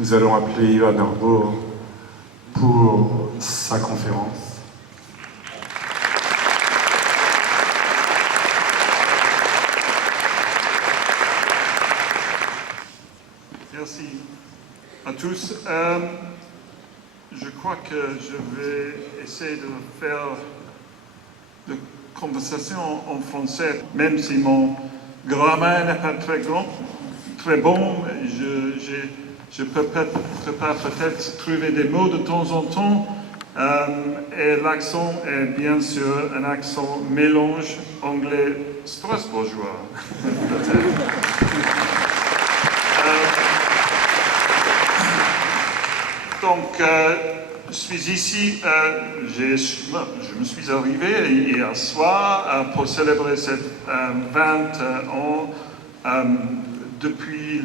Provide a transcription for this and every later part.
Nous allons appeler Ivan Arbour pour sa conférence. Merci à tous. Je crois que je vais essayer de faire de conversation en français, même si mon grammaire n'est pas très bon. Je peux peut-être trouver des mots de temps en temps. Et l'accent est bien sûr un accent mélange anglais-strasbourgeois. Donc, je suis ici, je me suis arrivé hier soir pour célébrer ces 20 ans depuis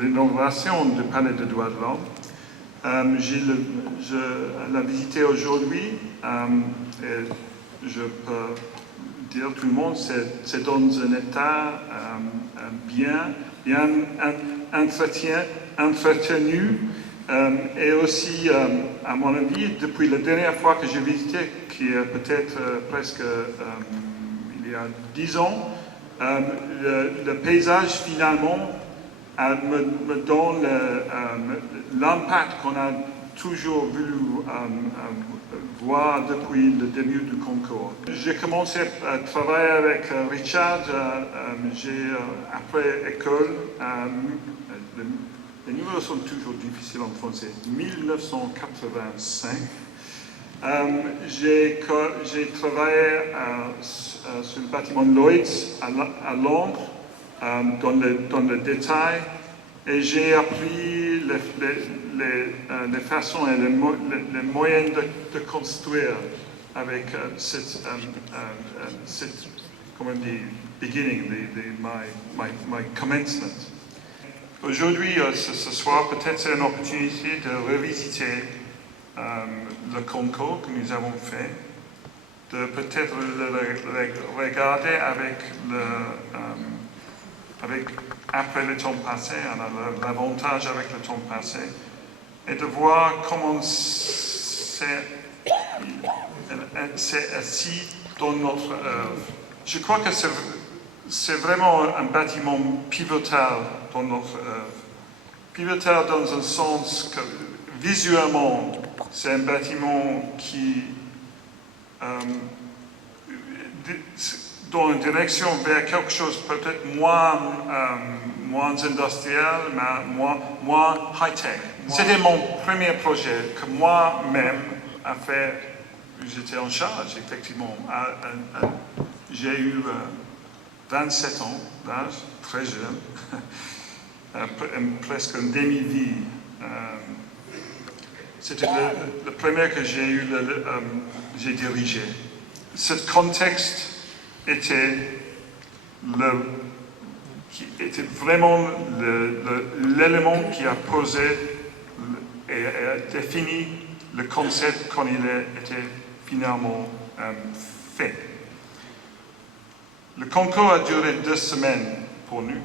l'inauguration du Palais des droits de l'homme. Je l'ai visité aujourd'hui et je peux dire à tout le monde c'est dans un état bien entretenu. Et aussi, à mon avis, depuis la dernière fois que j'ai visité, qui est peut-être presque il y a 10 ans, le paysage finalement me donne l'impact qu'on a toujours voulu voir depuis le début du concours. J'ai commencé à travailler avec Richard, après école. Les numéros sont toujours difficiles en français. 1985. J'ai travaillé sur le bâtiment Lloyd's à Londres, dans le détail, et j'ai appris les façons et les moyens de construire avec cette comment on dit, beginning, my commencement. Aujourd'hui, ce soir, peut-être c'est une opportunité de revisiter le concours que nous avons fait, de peut-être le regarder après le temps passé, on a l'avantage avec le temps passé, et de voir comment c'est assis dans notre œuvre. Je crois que c'est vraiment un bâtiment pivotal dans notre œuvre. Pivotal dans un sens que, visuellement, c'est un bâtiment qui, dans une direction vers quelque chose peut-être moins industriel, mais moins high-tech. C'était mon premier projet que moi-même a fait. J'étais en charge, effectivement. J'ai eu 27 ans d'âge, très jeune, presque une demi-vie. C'était le premier que j'ai dirigé. Ce contexte était vraiment l'élément qui a posé et a défini le concept quand il a été finalement fait. Le concours a duré 2 semaines pour nous.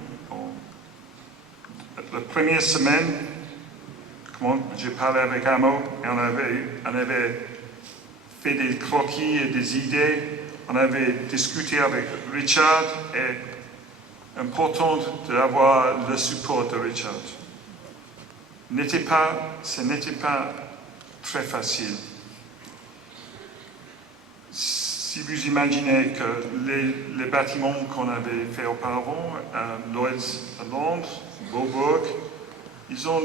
La première semaine, j'ai parlé avec Amo et on avait fait des croquis et des idées. On avait discuté avec Richard et important d'avoir le support de Richard. Ce n'était pas très facile. Si vous imaginez que les bâtiments qu'on avait fait auparavant, Lloyd's à Londres, Beaubourg, ils sont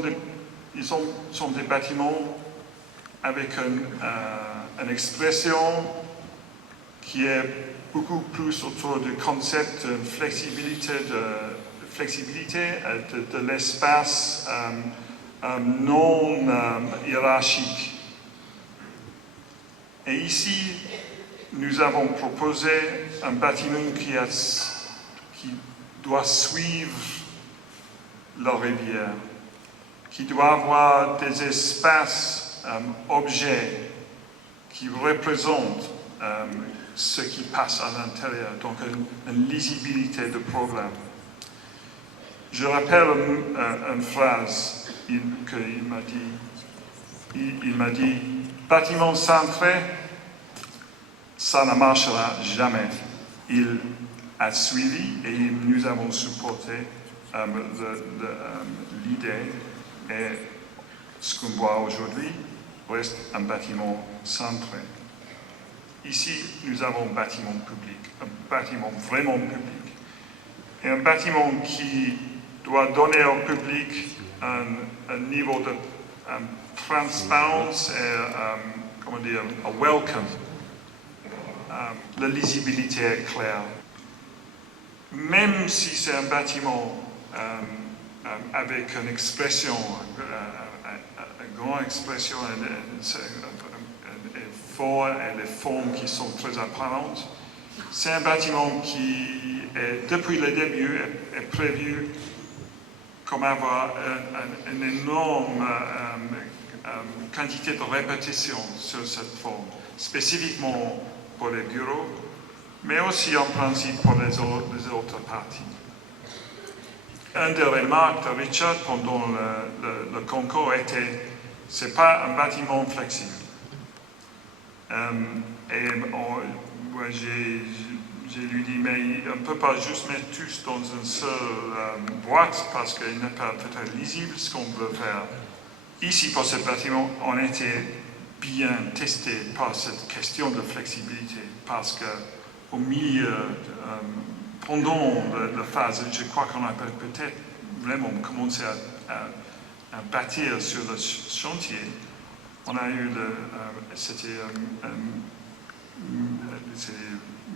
des bâtiments avec une expression qui est beaucoup plus autour du concept de flexibilité, de l'espace non hiérarchique. Et ici, nous avons proposé un bâtiment qui doit suivre la rivière, qui doit avoir des espaces, objets, qui représentent ce qui passe à l'intérieur, donc une lisibilité de problème. Je rappelle une phrase il m'a dit, bâtiment centré, ça ne marchera jamais. Il a suivi et nous avons supporté l'idée et ce qu'on voit aujourd'hui reste un bâtiment centré. Ici, nous avons un bâtiment public, un bâtiment vraiment public. Et un bâtiment qui doit donner au public un niveau de transparence et, comment dire, un welcome. La lisibilité est claire. Même si c'est un bâtiment avec une expression, une grande expression, fort et les formes qui sont très apparentes, c'est un bâtiment qui, depuis le début, est prévu comme avoir une énorme quantité de répétition sur cette forme, spécifiquement pour les bureaux, mais aussi en principe pour les autres parties. Un des remarques de Richard pendant le concours était « c'est pas un bâtiment flexible ». J'ai lui dit, mais on ne peut pas juste mettre tous dans une seule boîte parce qu'il n'est pas peut-être lisible ce qu'on veut faire. Ici, pour ce bâtiment, on était bien testé par cette question de flexibilité parce qu'au milieu, pendant la phase, je crois qu'on a peut-être vraiment commencé à bâtir sur le chantier. On a eu c'était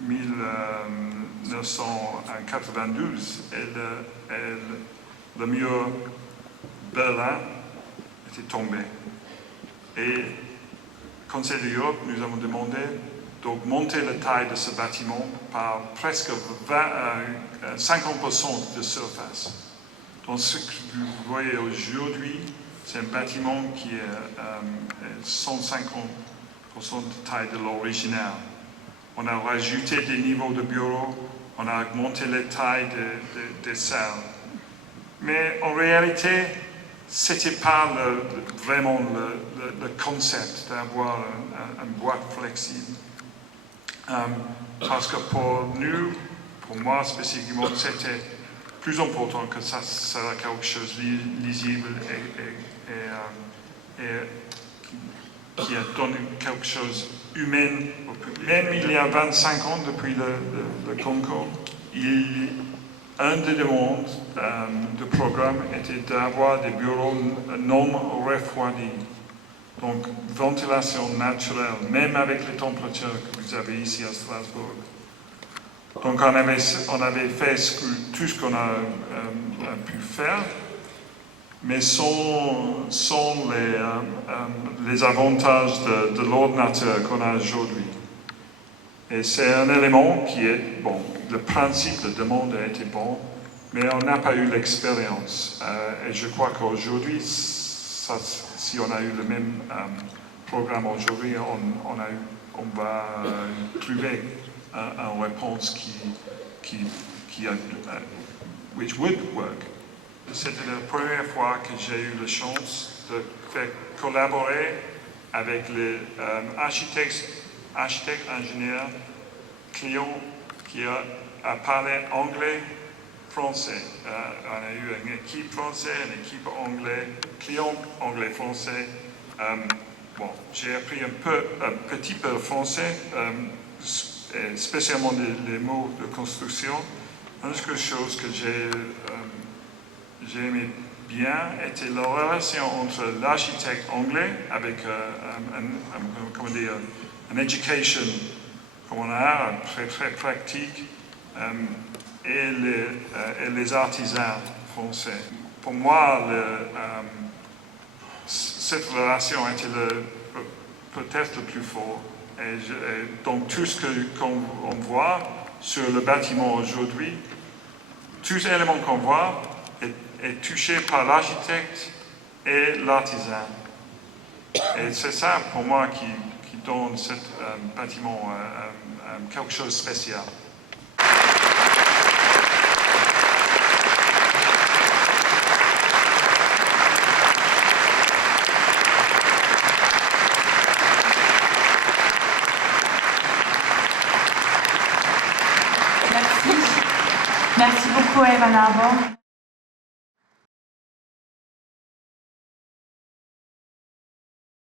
1992 et le mur Berlin était tombé. Et le Conseil de l'Europe nous avons demandé d'augmenter la taille de ce bâtiment par presque 50% de surface. Donc ce que vous voyez aujourd'hui, c'est un bâtiment qui est 150% de taille de l'original. On a rajouté des niveaux de bureaux, on a augmenté les tailles des salles. Mais en réalité, ce n'était pas vraiment le concept d'avoir une boîte flexible. Parce que pour nous, pour moi spécifiquement, c'était plus important que ça soit quelque chose de lisible et qui a donné quelque chose humain au public. Même il y a 25 ans depuis le concours, un des demandes du programme était d'avoir des bureaux non refroidis. Donc, ventilation naturelle, même avec les températures que vous avez ici à Strasbourg. Donc, on avait fait tout ce qu'on a pu faire, mais sans les avantages de l'ordinateur qu'on a aujourd'hui. Et c'est un élément qui est bon. Le principe de demande a été bon, mais on n'a pas eu l'expérience. Et je crois qu'aujourd'hui, si on a eu le même programme aujourd'hui, on va trouver une réponse which would work. C'était la première fois que j'ai eu la chance de faire collaborer avec les architectes, ingénieurs, clients qui a parlé anglais, français. On a eu une équipe française, une équipe anglaise, client anglais, français. J'ai appris un petit peu français, spécialement les mots de construction. Une chose que j'ai aimé bien était la relation entre l'architecte anglais avec une education comme on a, très très pratique, et les artisans français. Pour moi, cette relation était peut-être le plus fort. Et donc tout ce qu'on voit sur le bâtiment aujourd'hui, tous les éléments qu'on voit est touché par l'architecte et l'artisan. Et c'est ça pour moi qui donne ce bâtiment quelque chose de spécial. Merci beaucoup, Evan Arbor.